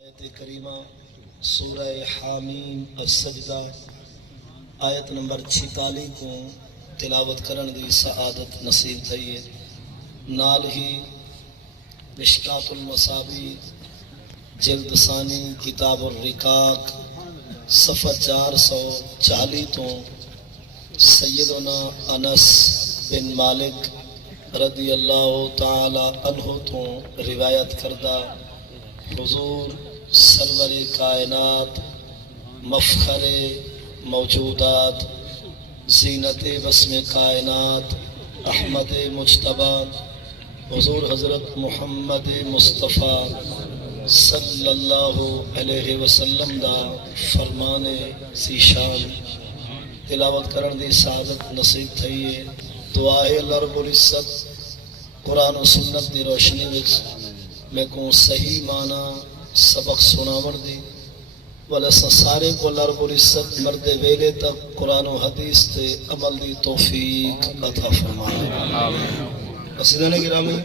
آیت کریمہ سورہ حامیم السجدہ آیت نمبر 46 کو تلاوت کرن دی سعادت نصیب تھی ہے۔ نال ہی مشکات المصابیح جلد ثانی کتاب الرقاق صفحہ 440 تو سیدنا انس بن مالک رضی اللہ تعالی عنہ تو روایت کردہ حضور سرور کائنات مفخر موجودات زینت بسم کائنات احمد مجتبی حضور حضرت محمد مصطفیٰ صلی اللہ علیہ وسلم دا فرمان ذیشان تلاوت کرن دی سعادت نصیب تھی ہے۔ دعا ہے اللہ رب العزت قرآن و سنت دی روشنی وچ میں کو صحیح معنی سبق سناور دی ولسا سارے کو اللہ رب العزت مرد ویلے تک قرآن و حدیث تے عمل دی توفیق عطا فرمائے۔ قصیدہ گرامی،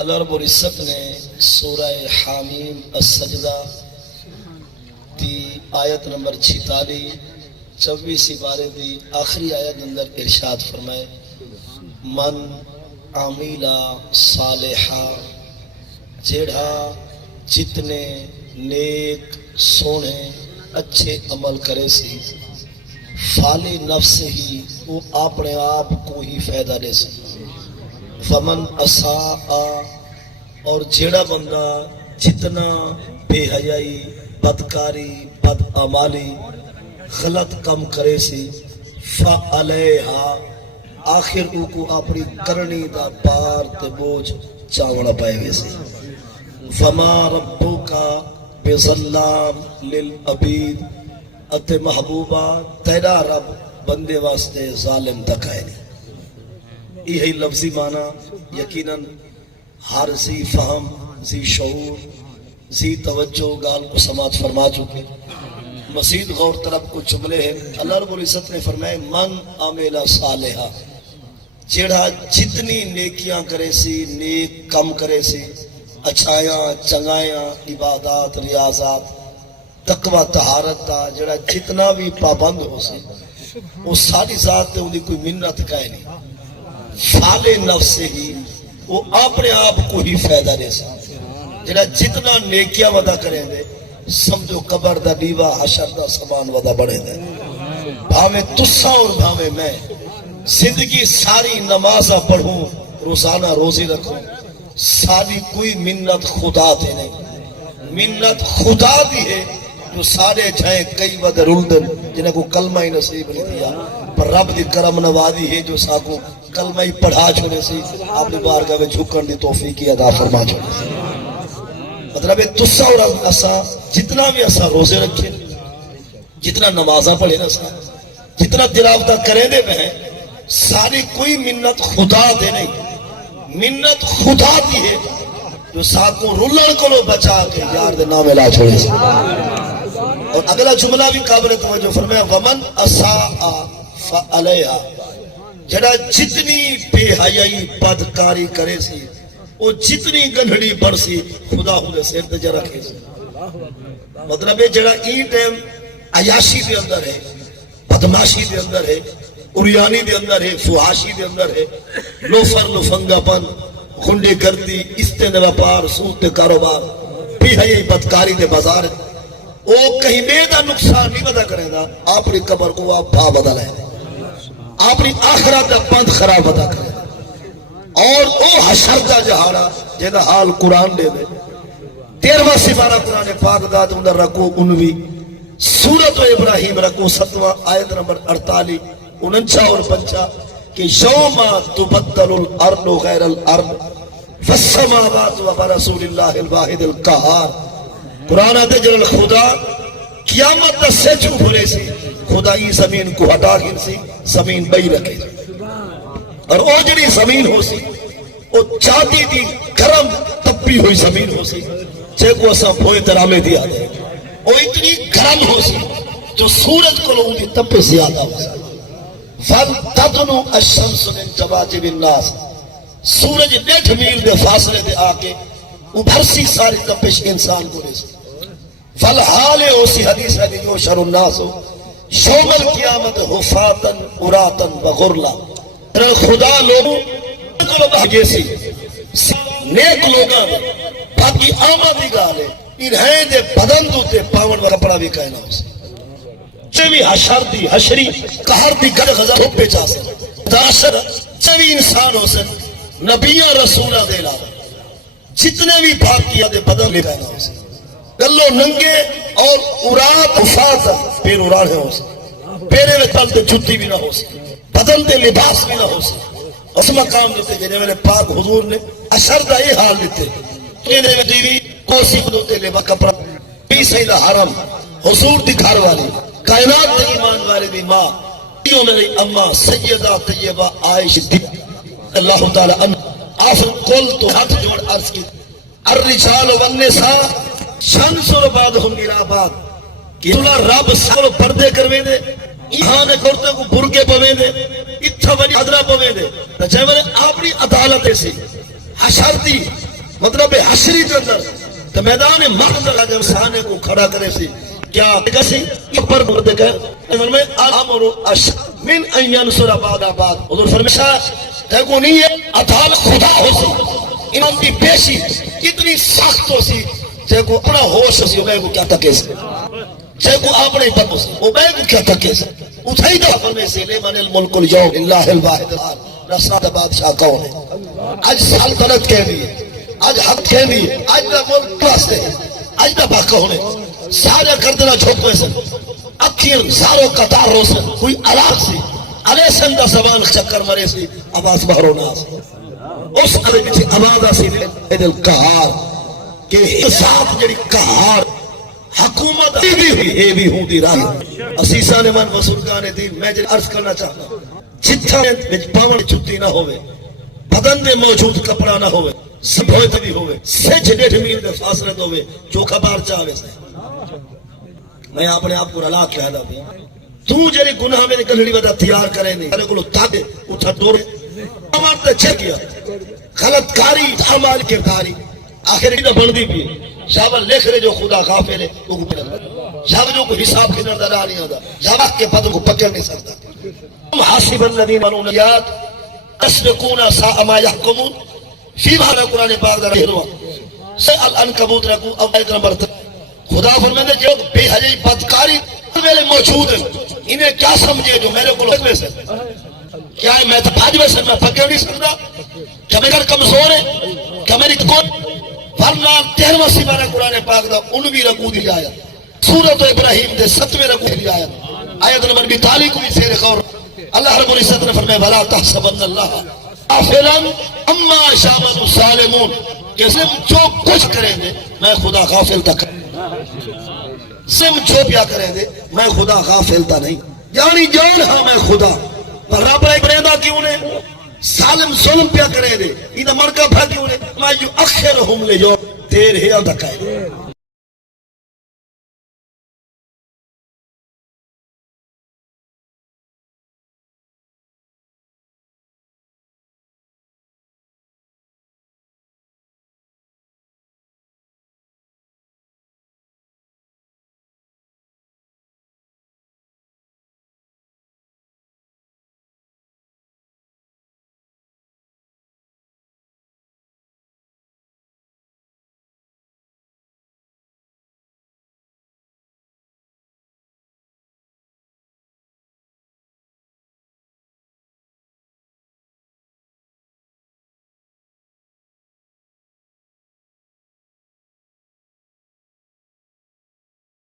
اللہ رب العزت نے سورہ حامیم السجدہ دی آیت نمبر 46 24 بارے دی آخری آیت اندر ارشاد فرمائے، من عاملہ صالحہ، جیڑا جتنے نیک سونے اچھے عمل کرے سی، فالی نفس ہی وہ اپنے آپ کو ہی فائدہ دے سی، فمن اساء اور جیڑا بندہ جتنا بے حیائی بدکاری بدعمالی غلط کم کرے سی، فعلیہا آخر کو اپنی کرنی دا پار تے بوجھ چاوڑا پائے گے سی، وما ربک بظلام للعبید اتے محبوبہ تیرا رب بندے واسطے ظالم تک ہے نہیں۔ یہی لفظی معنی یقیناً ہر ذی فہم ذی شعور ذی توجہ گال کو سماعت فرما چکے۔ مزید غور طلب کو جملے ہیں۔ اللہ رب العزت نے فرمائے من عامل صالحہ، جیڑا جتنی نیکیاں کرے سی، نیک کم کرے سی، اچھائیاں چنگائیاں عبادات ریاضات تقوی طہارت دا جیڑا جتنا بھی پابند ہو سی، وہ ساری ذات تے انہی کوئی منت کہے نہیں، فال نفس ہی وہ اپنے آپ کو ہی فائدہ دے سا، جیڑا جتنا نیکیاں ودا کریں دے سمجھو قبر دا دیوا حشر دا سامان ودا بڑھے دے، بھاوے تسا اور بھاوے میں زندگی ساری نمازہ پڑھوں روزانہ روزی رکھوں، ساری کوئی منت خدا تھے نہیں، منت خدا دی ہے جو سارے جھائیں کئی ود رلدن جنہیں کو کلمہ ہی نصیب نہیں دیا، پر رب دی کرم نوازی ہے جو ساکو کلمہ ہی پڑھا چھوڑے سی اپنی بارگاہ میں جھکن دی توفیقی ادا فرما چھوڑے سی۔ مطلب ہے تسا اور اسا جتنا بھی اسا روزے رکھے، جتنا نمازہ پڑھے نا سا، جتنا تلاوتہ کریں دے میں ساری کوئی منت خدا دے نہیں، منت خدا دی ہے جو ساکو رولن کو لو بچا کے یار دے نام علا چھوڑے سے۔ اور اگلا جملہ بھی قابل توجہ فرمایا ومن اساء فعلیہا، جڑا جتنی بے حیائی بدکاری کرے سی، وہ جتنی گنہڑی بڑھ سی خدا خودے سیر تے جا رکھے سی۔ مطلب ہے جڑا ای ٹائم عیاشی دے اندر ہے، بدماشی دے اندر ہے، اریانی دے اندر ہے، فحاشی دے اندر ہے، لوفر لفنگا پن گھنڈے گردی استے وپار سود دے کاروبار بے حیائی بدکاری دے بازار، او کہیں بے دا نقصان نہیں ودا کرے گا، اپنی قبر کو آپ بھا بدل ہے، اپنی آخرت دا پند خراب ودا کرے گا، اور او حشر دا جہارا جیدہ حال قرآن دے دے 13واں سپارہ قرآن پاک دا اندر رکو 19 سورۃ ابراہیم رکو 7واں آیت نمبر 48 49 اور 50 کہ یوم تبدل الارض غیر الارض والسماوات وبرسول اللہ الواحد القہار، قرآن آتے جلال خدا قیامت دا سچو بھولے سی خدا ہی زمین کو ہٹا گن سی زمین بئی رکھے اور او جڑی زمین ہو سی او چاہتی دی گرم تپی ہوئی زمین ہو سی چھے کو اسا بھوئے ترامے دیا دے، او اتنی گرم ہو سی جو سورج کو لوگوں کی تپے زیادہ ہو سی، فَلْتَدْنُ الشَّمْسُ مِنْ جَوَاجِبِ النَّاسِ، سورج 1.5 میل دے فاصلے دے آکے ابھرسی ساری تپش انسان کو رسی فالحال اسی حدیث ہے کہ جو شر الناس ہو یوم القیامت حفاتن عراتن وغرلا خدا لوگوں کو بھاگے سی نیک لوگاں باقی آمدی گالے انہیں دے بدن دوتے پاون و کپڑا بھی کہنا ہو سی چوی حشر دی حشری قہر دی گڑ غزر ہو پیچا سے داشر چوی انسان ہو سے نبیہ رسولہ دے علاوہ جتنے بھی بھاگ کیا دے بدن لے کہنا ہو سی گلو ننگے اور ارات افات پیر اڑانے ہو سی پیرے میں تلتے جھتی بھی نہ ہو سی بدن دے لباس بھی نہ ہو سی اس مقام دیتے کہ میرے پاک حضور نے اشر دا یہ حال دیتے تو یہ دے دیوی کوسی بدوتے لبا کپڑا بی سیدہ حرم حضور دی گھر والی کائنات دی ایمان والی دی ماں یہ میری اماں سیدہ طیبہ عائش دی اللہ تعالی آفر قول تو ہاتھ جوڑ عرض کی الرجال والنساء شنسر بعدهم الى بعض کہ اللہ رب سارو پردے کروے دے یہاں نے کرتے کو برگے پوے دے اتھا ولی حضرہ پوے دے چاہے میں اپنی عدالت سے حشر دی مطلب حشری کے اندر تو میدان محضر آگے سانے کو کھڑا کرے سی کیا کسی یہ پر مردے کہے فرمائے آمرو من ان ینصر بعد آباد حضور فرمائے تے کو نہیں ہے عدالت خدا ہو سی امام کی پیشی اتنی سخت ہو سی تے کو اپنا ہوش ہو سی وہ کو کیا تکے سے تے کو اپنے پتو سی وہ کو کیا تکے سے اٹھائی دو فرمائے سے لیمن الملک اليوم اللہ الواحد رسالت بادشاہ کون ہے آج سلطنت کہہ رہی ہے آج حق کہہ رہی ہے آج دا ملک کلاستے ہے آج دا باقہ ہونے سارے کردنا چھوٹوے سے اکھیر زارو قطار رو سے کوئی علاق سی علیہ سندہ زبان چکر مرے سی آواز بہرو ناز اس علیہ بیچے آواز آسی دل کہار کہ ذات جڑی کہار حکومت بھی ہوئی ہے بھی ہوں دی راہ اسیسان من وسلکان دین میں جن عرض کرنا چاہتا ہوں جتھا میں پاون چھتی نہ ہوئے بدن میں موجود کپڑا نہ ہوئے سبھوئے بھی ہوئے سچ ڈیٹھ میل دے فاصلت ہوئے چوکھا بار چاہوے سے میں اپنے آپ کو رلا کے آدھا بھی تو جری گناہ میں گلڑی ودا تیار کریں نہیں ارے کلو تاکے اٹھا ڈورے ہمارتے چھے کیا غلط کاری عمال کے کاری آخر ایدہ بڑھ بھی شاہ لکھ رہے جو خدا غافل ہے وہ کو پڑھا شاہ جو کو حساب کی نظر آ نہیں ہوتا شاہ کے پدوں کو پکڑ نہیں سکتا ہم حاسب الذین منونیات اسبقونا ساء ما یحکمون فی بھانا قرآن پاک در رہا سأل انکبوت رکھو اب ایک نمبر خدا فرمائے جو بے حجی بدکاری میرے موجود ہیں انہیں کیا سمجھے جو میرے کو لوگ میں سے کیا ہے میں تو بھاج میں سے میں پکڑ نہیں سکتا کیا میں گھر کمزور ہے کیا میری کون ورنہ 13واں سپارہ قرآن پاک دا 19ویں رکوع دی آیا سورۃ ابراہیم دے 7ویں رکوع دی آیا آیت نمبر 42 کو بھی سیر غور اللہ رب العزت نے فرمایا ولا تحسبن اللہ غافلا عما يعمل الظالمون کہ سم جو کچھ کریں گے میں خدا غافل تک سم جو پیا کریں گے میں خدا غافل تا نہیں یعنی جان ہاں میں خدا پر رب ایک بریدہ کیوں نے ظالم ظلم پیا کریں گے انہا مرکہ بھا کیوں نے میں جو اخرہم لے جو دیر ہے دکھائے